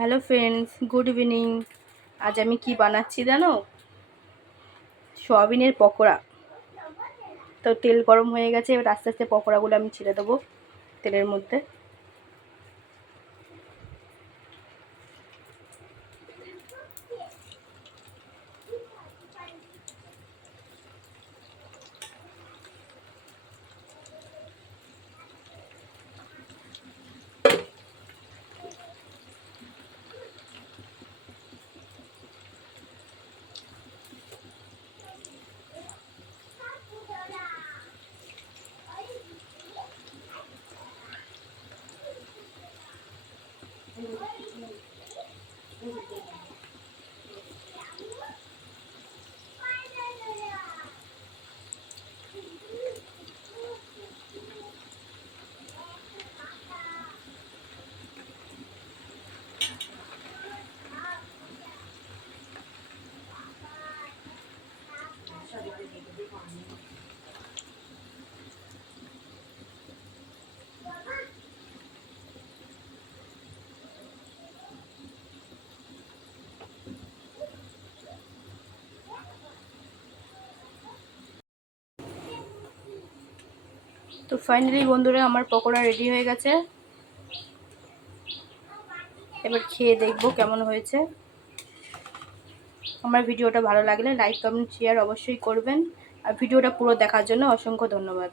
Hello friends, good evening. আজ আমি কি বানাচ্ছি জানো? সয়াবিনের পকোড়া। তো তেল গরম হয়ে গেছে, এবার আস্তে আস্তে পকোড়াগুলো আমি ছেড়ে দেবো তেলের মধ্যে। তো ফাইনালি বন্ধুরা, আমার পকোড়া রেডি হয়ে গেছে। এবার খেয়ে দেখবো কেমন হয়েছে। আমার ভিডিওটা ভালো লাগলে লাইক, কমেন্ট, শেয়ার অবশ্যই করবেন। আর ভিডিওটা পুরো দেখার জন্য অসংখ্য ধন্যবাদ।